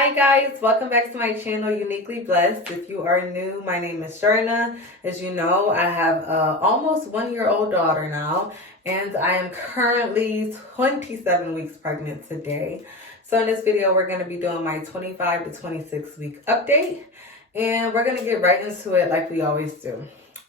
Hi guys, welcome back to my channel, Uniquely Blessed. If you are new, my name is Sharna. As you know, I have a almost 1-year-old daughter now, and I am currently 27 weeks pregnant today. So in this video, we're going to be doing my 25 to 26 week update, and we're going to get right into it like we always do.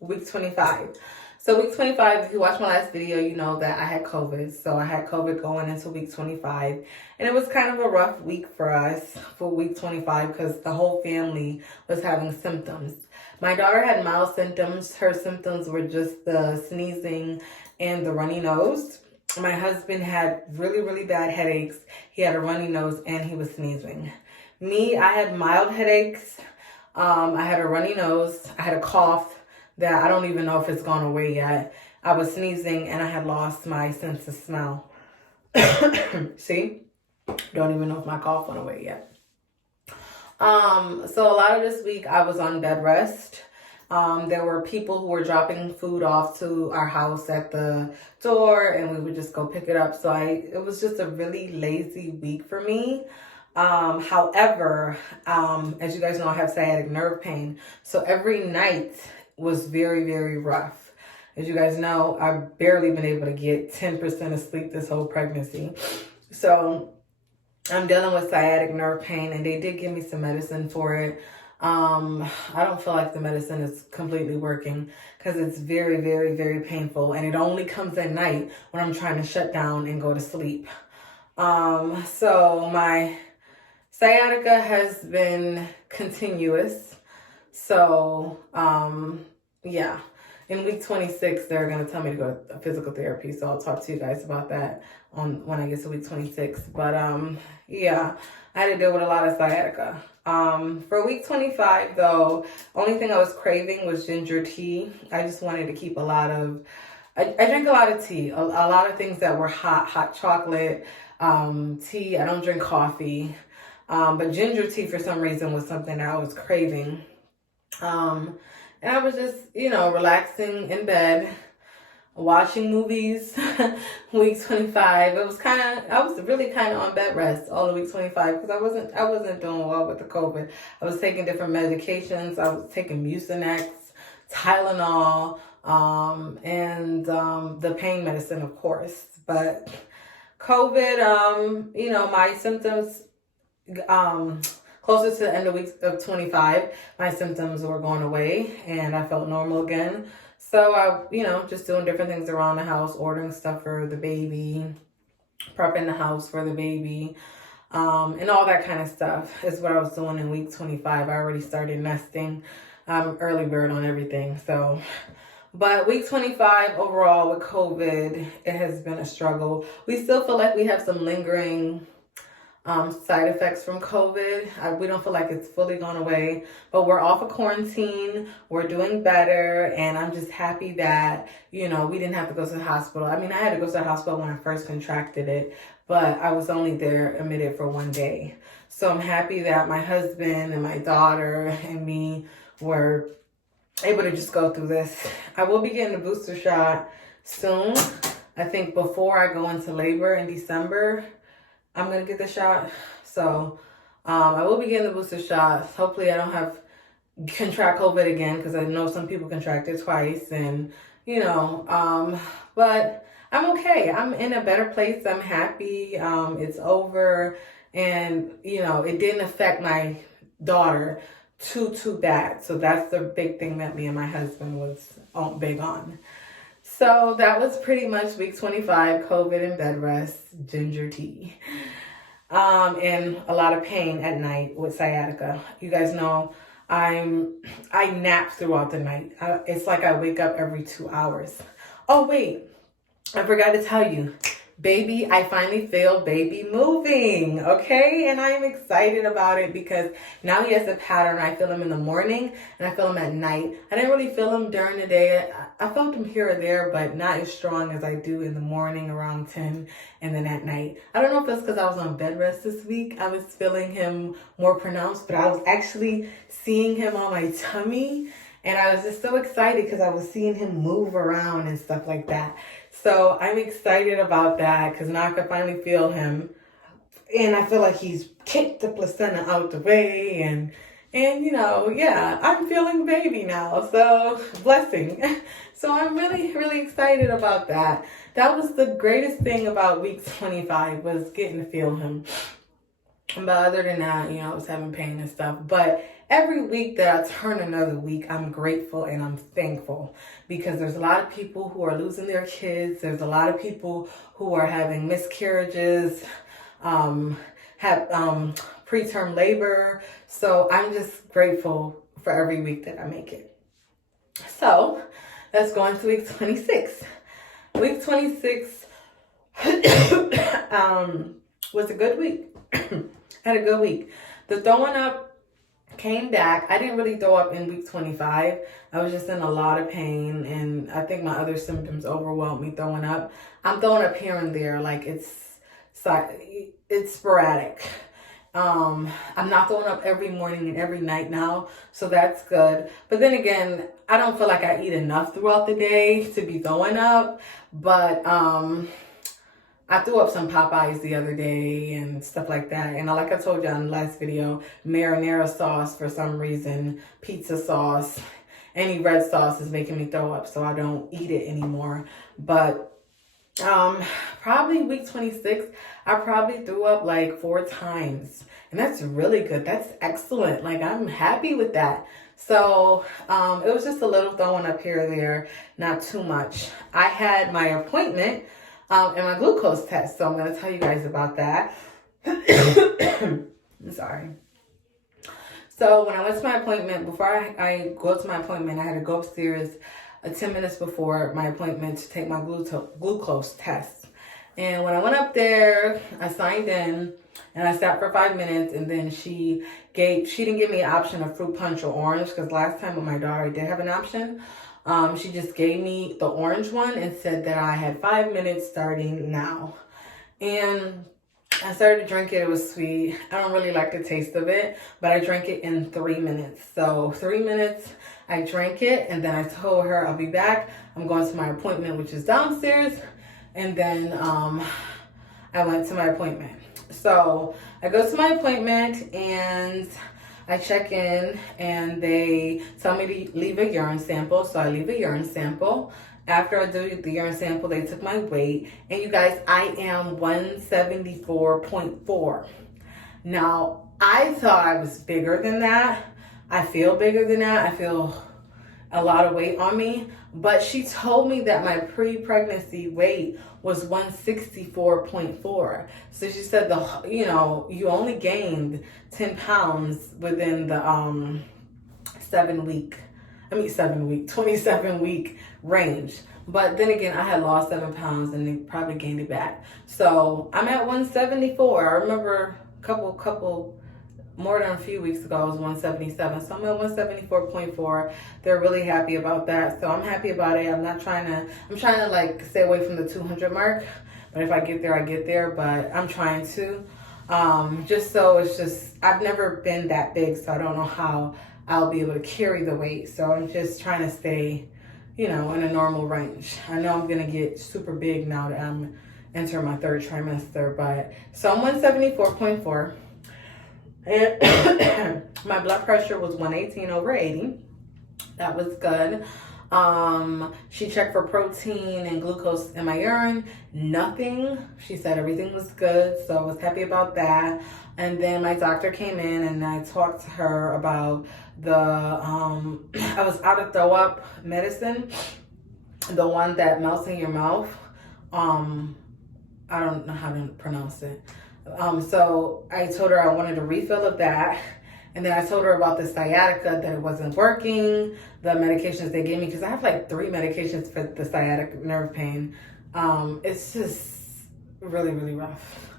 Week 25. So week 25, if you watched my last video, you know that I had COVID. So I had COVID going into week 25. And it was kind of a rough week for us for week 25 because the whole family was having symptoms. My daughter had mild symptoms. Her symptoms were just the sneezing and the runny nose. My husband had really, really bad headaches. He had a runny nose and he was sneezing. Me, I had mild headaches. I had a runny nose. I had a cough that I don't even know if it's gone away yet. I was sneezing and I had lost my sense of smell. See? Don't even know if my cough went away yet. So a lot of this week I was on bed rest. There were people who were dropping food off to our house at the door and we would just go pick it up. So it was just a really lazy week for me. However, as you guys know, I have sciatic nerve pain. So every night was very, very rough. As you guys know, I've barely been able to get 10% of sleep this whole pregnancy. So I'm dealing with sciatic nerve pain and they did give me some medicine for it. I don't feel like the medicine is completely working because it's very, very, very painful. And it only comes at night when I'm trying to shut down and go to sleep. So my sciatica has been continuous. So, yeah, in week 26, they're going to tell me to go to physical therapy. So I'll talk to you guys about that when I get to week 26. But, yeah, I had to deal with a lot of sciatica. For week 25, though, only thing I was craving was ginger tea. I just wanted to keep I drink a lot of tea, a lot of things that were hot chocolate, tea. I don't drink coffee. But ginger tea for some reason was something that I was craving. And I was just, relaxing in bed, watching movies. Week 25, I was really kind of on bed rest all of week 25 because I wasn't doing well with the COVID. I was taking different medications. I was taking Mucinex, Tylenol, and the pain medicine, of course. But COVID, my symptoms, closer to the end of week of 25, my symptoms were going away and I felt normal again. So I, just doing different things around the house, ordering stuff for the baby, prepping the house for the baby, and all that kind of stuff is what I was doing in week 25. I already started nesting. I'm early bird on everything. So, but week 25 overall with COVID, it has been a struggle. We still feel like we have some lingering side effects from COVID. We don't feel like it's fully gone away, but we're off of quarantine. We're doing better. And I'm just happy that, we didn't have to go to the hospital. I mean, I had to go to the hospital when I first contracted it, but I was only there admitted for 1 day. So I'm happy that my husband and my daughter and me were able to just go through this. I will be getting a booster shot soon. I think before I go into labor in December, I'm going to get the shot. So I will be getting the booster shot. Hopefully I don't contract COVID again because I know some people contracted twice and, but I'm okay. I'm in a better place. I'm happy. It's over and, it didn't affect my daughter too bad. So that's the big thing that me and my husband was big on. So that was pretty much week 25, COVID and bed rest, ginger tea, and a lot of pain at night with sciatica. You guys know I nap throughout the night. It's like I wake up every 2 hours. Oh, wait, I forgot to tell you. Baby, I finally feel baby moving, okay? And I am excited about it because now he has a pattern. I feel him in the morning and I feel him at night. I didn't really feel him during the day. I felt him here or there, but not as strong as I do in the morning around 10 and then at night. I don't know if it's because I was on bed rest this week. I was feeling him more pronounced, but I was actually seeing him on my tummy. And I was just so excited because I was seeing him move around and stuff like that. So I'm excited about that because now I can finally feel him. And I feel like he's kicked the placenta out the way, and you know, yeah, I'm feeling baby now, so blessing. So I'm really, really excited about that. That was the greatest thing about week 25 was getting to feel him. But other than that, you know, I was having pain and stuff. But every week that I turn another week, I'm grateful and I'm thankful because there's a lot of people who are losing their kids. There's a lot of people who are having miscarriages, have preterm labor. So I'm just grateful for every week that I make it. So let's go into week 26. Week 26 was a good week. Had a good week. The throwing up came back. I didn't really throw up in week 25. I was just in a lot of pain, and I think my other symptoms overwhelmed me throwing up. I'm throwing up here and there, like it's sporadic. I'm not throwing up every morning and every night now, so that's good. But then again, I don't feel like I eat enough throughout the day to be throwing up. But I threw up some Popeyes the other day and stuff like that. And like I told you in the last video, marinara sauce for some reason, pizza sauce, any red sauce is making me throw up, so I don't eat it anymore. But probably week 26, I probably threw up like 4 times. And that's really good. That's excellent. Like, I'm happy with that. So it was just a little throwing up here or there, not too much. I had my appointment and my glucose test, so I'm going to tell you guys about that. I'm sorry. So when I went to my appointment, before I go to my appointment, I had to go upstairs 10 minutes before my appointment to take my glucose test. And when I went up there, I signed in and I sat for 5 minutes, and then she didn't give me an option of fruit punch or orange, because last time with my daughter I did have an option. She just gave me the orange one and said that I had 5 minutes starting now. And I started to drink it. It was sweet. I don't really like the taste of it, but I drank it in 3 minutes. So 3 minutes, I drank it, and then I told her I'll be back. I'm going to my appointment, which is downstairs. And then I went to my appointment. So I go to my appointment and I check in, and they tell me to leave a urine sample. So I leave a urine sample. After I do the urine sample, they took my weight. And you guys, I am 174.4. Now, I thought I was bigger than that. I feel bigger than that. I feel a lot of weight on me. But she told me that my pre-pregnancy weight was 164.4. So she said, you only gained 10 pounds within the 27 week range. But then again, I had lost 7 pounds and they probably gained it back. So I'm at 174. I remember more than a few weeks ago, I was 177. So I'm at 174.4. They're really happy about that. So I'm happy about it. I'm trying to like stay away from the 200 mark. But if I get there, I get there. But I'm trying to. I've never been that big, so I don't know how I'll be able to carry the weight. So I'm just trying to stay, in a normal range. I know I'm going to get super big now that I'm entering my 3rd trimester. But so I'm 174.4. And my blood pressure was 118/80. That was good. She checked for protein and glucose in my urine. Nothing. She said everything was good, so I was happy about that. And then my doctor came in and I talked to her about I was out of throw up medicine, the one that melts in your mouth. I don't know how to pronounce it. So I told her I wanted a refill of that. And then I told her about the sciatica, that it wasn't working, the medications they gave me, because I have like 3 medications for the sciatic nerve pain. It's just really, really rough.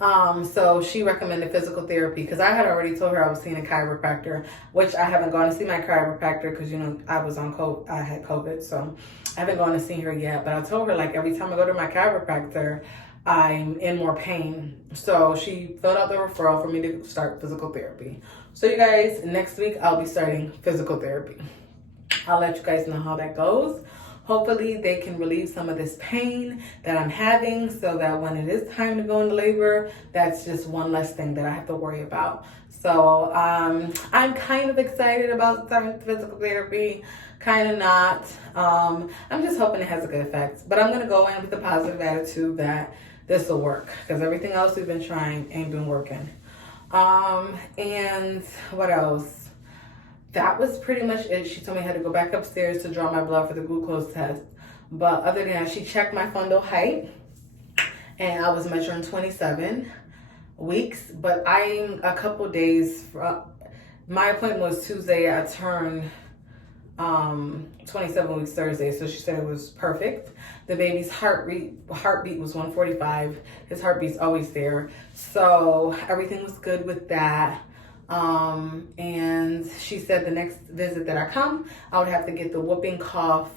So she recommended physical therapy, because I had already told her I was seeing a chiropractor, which I haven't gone to see my chiropractor because, I had COVID, so I haven't gone to see her yet. But I told her, like, every time I go to my chiropractor, I'm in more pain. So she filled out the referral for me to start physical therapy. So you guys, next week I'll be starting physical therapy. I'll let you guys know how that goes. hopefully they can relieve some of this pain that I'm having so that when it is time to go into labor, that's just one less thing that I have to worry about. So I'm kind of excited about starting physical therapy, kind of not. I'm just hoping it has a good effect. But I'm going to go in with a positive attitude that this will work, because everything else we've been trying ain't been working. And what else? That was pretty much it. She told me I had to go back upstairs to draw my blood for the glucose test. But other than that, she checked my fundal height, and I was measuring 27 weeks. But I'm a couple days my appointment was Tuesday. I turned 27 weeks Thursday, so she said it was perfect. The baby's heartbeat was 145. His heartbeat's always there, so everything was good with that. And she said the next visit that I come, I would have to get the whooping cough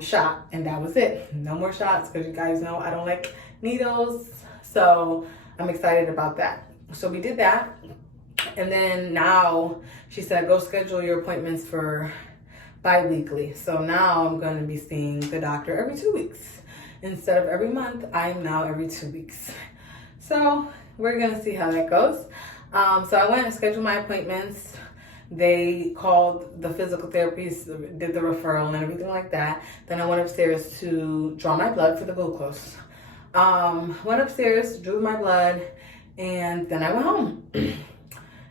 shot, and that was it. No more shots, because you guys know I don't like needles, so I'm excited about that. So we did that. And then now she said, go schedule your appointments for bi-weekly. So now I'm going to be seeing the doctor every 2 weeks. Instead of every month, I'm now every 2 weeks. So we're going to see how that goes. So I went and scheduled my appointments. They called the physical therapist, did the referral and everything like that. Then I went upstairs to draw my blood for the glucose. Went upstairs, drew my blood, and then I went home.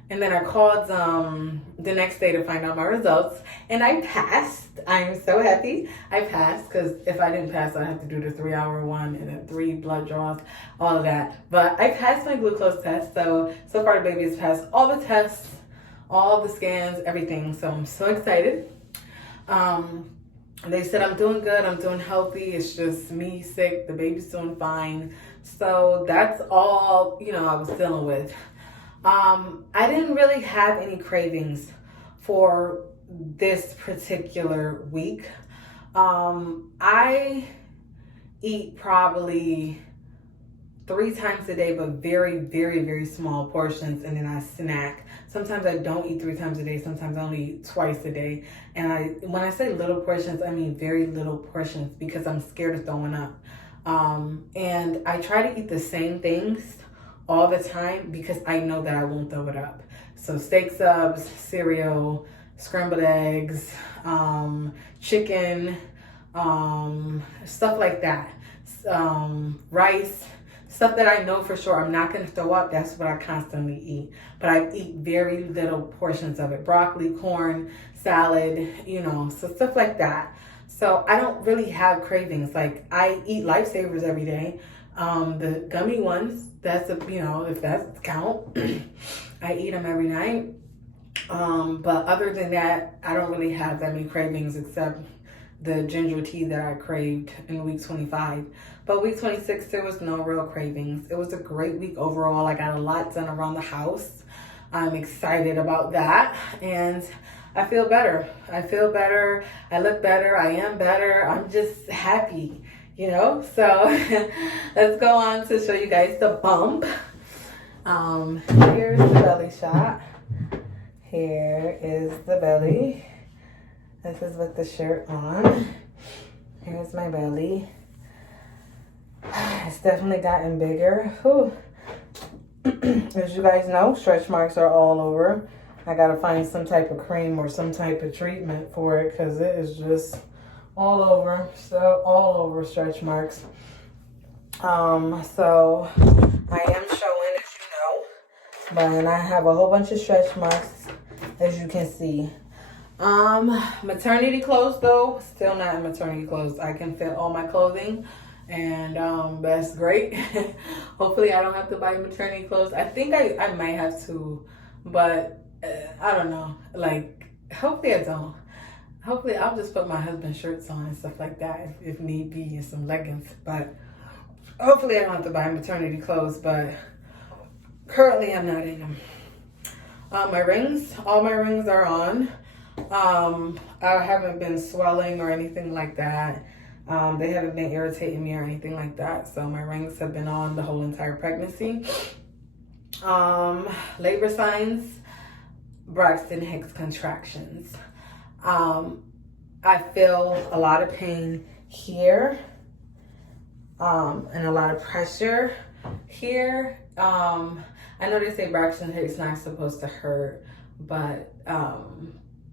And then I called the next day to find out my results, and I passed. I'm so happy I passed, because if I didn't pass, I'd have to do the 3-hour one and then 3 blood draws, all of that. But I passed my glucose test, so far the baby has passed all the tests, all the scans, everything. So I'm so excited. They said I'm doing good, I'm doing healthy. It's just me sick, the baby's doing fine. So that's all, I was dealing with. I didn't really have any cravings for this particular week. I eat probably 3 times a day, but very, very, very small portions, and then I snack. Sometimes I don't eat 3 times a day. Sometimes I only eat twice a day. And when I say little portions, I mean very little portions, because I'm scared of throwing up. And I try to eat the same things all the time, because I know that I won't throw it up. So steak subs, cereal, scrambled eggs, chicken, stuff like that, rice, stuff that I know for sure I'm not going to throw up. That's what I constantly eat. But I eat very little portions of it. Broccoli, corn, salad, so stuff like that. So I don't really have cravings. Like, I eat Lifesavers every day. The gummy ones, that's if that count, I eat them every night. But other than that, I don't really have that many cravings, except the ginger tea that I craved in week 25. But week 26, there was no real cravings. It was a great week overall. I got a lot done around the house. I'm excited about that. And I feel better. I look better. I am better. I'm just happy, So let's go on to show you guys the bump. Here's the belly shot. Here is the belly. This is with the shirt on. Here's my belly. It's definitely gotten bigger. Whew. As you guys know, stretch marks are all over. I gotta find some type of cream or some type of treatment for it, because it is just all over. So all over stretch marks. So I am showing, as you know, but I have a whole bunch of stretch marks, as you can see. Maternity clothes though, still not in maternity clothes. I can fit all my clothing, and that's great. Hopefully I don't have to buy maternity clothes. I think I might have to, but I don't know. Like, hopefully I don't. Hopefully I'll just put my husband's shirts on and stuff like that if need be, and some leggings. But hopefully I don't have to buy maternity clothes, but currently I'm not in them. My rings, all my rings are on. I haven't been swelling or anything like that. They haven't been irritating me or anything like that. So my rings have been on the whole entire pregnancy. Labor signs, Braxton Hicks contractions. I I feel a lot of pain here, and a lot of pressure here. I know they say Braxton Hicks not supposed to hurt, but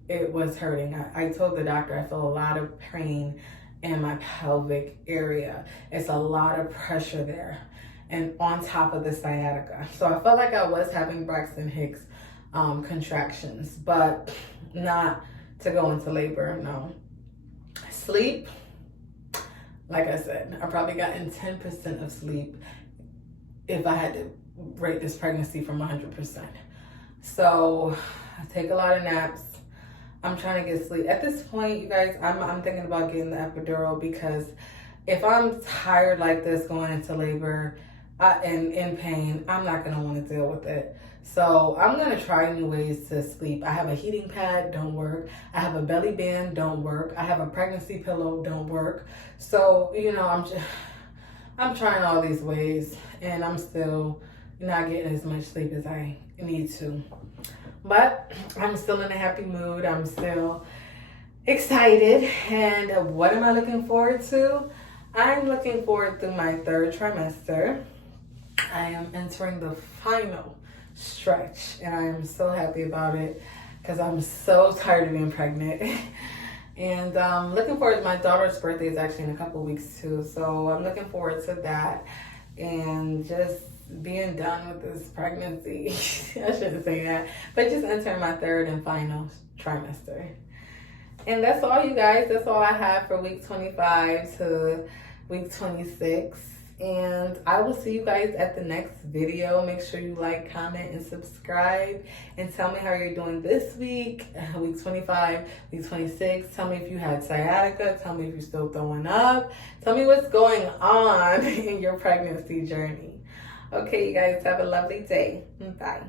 it was hurting. I told the doctor I feel a lot of pain in my pelvic area. It's a lot of pressure there, and on top of the sciatica. So I felt like I was having Braxton Hicks contractions, but not to go into labor, no. Sleep, like I said, I probably gotten 10% of sleep if I had to rate this pregnancy from 100%. So I take a lot of naps. I'm trying to get sleep. At this point, you guys, I'm thinking about getting the epidural, because if I'm tired like this going into labor and in pain, I'm not going to want to deal with it. So I'm going to try new ways to sleep. I have a heating pad, don't work. I have a belly band, don't work. I have a pregnancy pillow, don't work. So, you know, I'm trying all these ways, and I'm still not getting as much sleep as I need to. But I'm still in a happy mood. I'm still excited. And what am I looking forward to? I'm looking forward to my 3rd trimester. I am entering the final stretch, and I am so happy about it, because I'm so tired of being pregnant. And looking forward to my daughter's birthday is actually in a couple weeks too, so I'm looking forward to that, and just being done with this pregnancy. I shouldn't say that, but just entering my 3rd and final trimester. And that's all, you guys. That's all I have for week 25 to week 26. And I will see you guys at the next video. Make sure you like, comment, and subscribe. And tell me how you're doing this week, week 25, week 26. Tell me if you had sciatica. Tell me if you're still throwing up. Tell me what's going on in your pregnancy journey. Okay, you guys, have a lovely day. Bye.